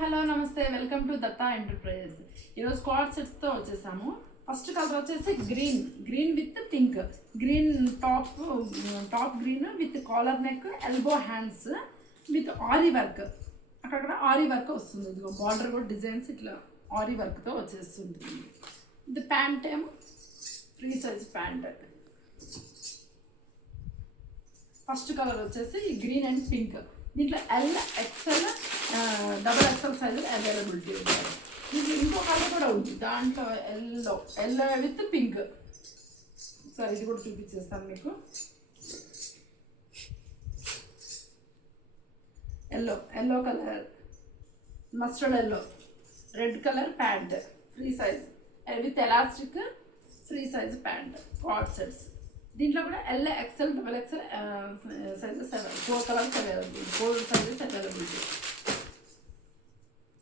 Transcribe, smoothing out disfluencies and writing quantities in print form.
Hello నమస్తే welcome to Datta enterprises. ఈరోజు squad సెట్స్తో వచ్చేసాము. ఫస్ట్ కలర్ వచ్చేసి green with pink. Green top green with collar neck, elbow hands with ary work. అక్కడ ary work వస్తుంది. ఇదిగో border కూడా డిజైన్స్ ఇట్లా ఆరీ వర్క్తో వచ్చేస్తుంది. ఇది ప్యాంట్ ఏమో free size pant. First colour వచ్చేసి గ్రీన్ అండ్ పింక్. దీంట్లో L, XL, double XL size availability ఉంటాయి. ఇది ఇంకో కలర్ కూడా ఉంది దాంట్లో, ఎల్లో విత్ పింక్. సరే ఇది కూడా చూపించేస్తాను మీకు. Yellow colour, mustard yellow, red colour pant free size with elastic free size pant. Card sets దీంట్లో కూడా L, XL, double XL sizes 4 colours available, 4 sizes availability.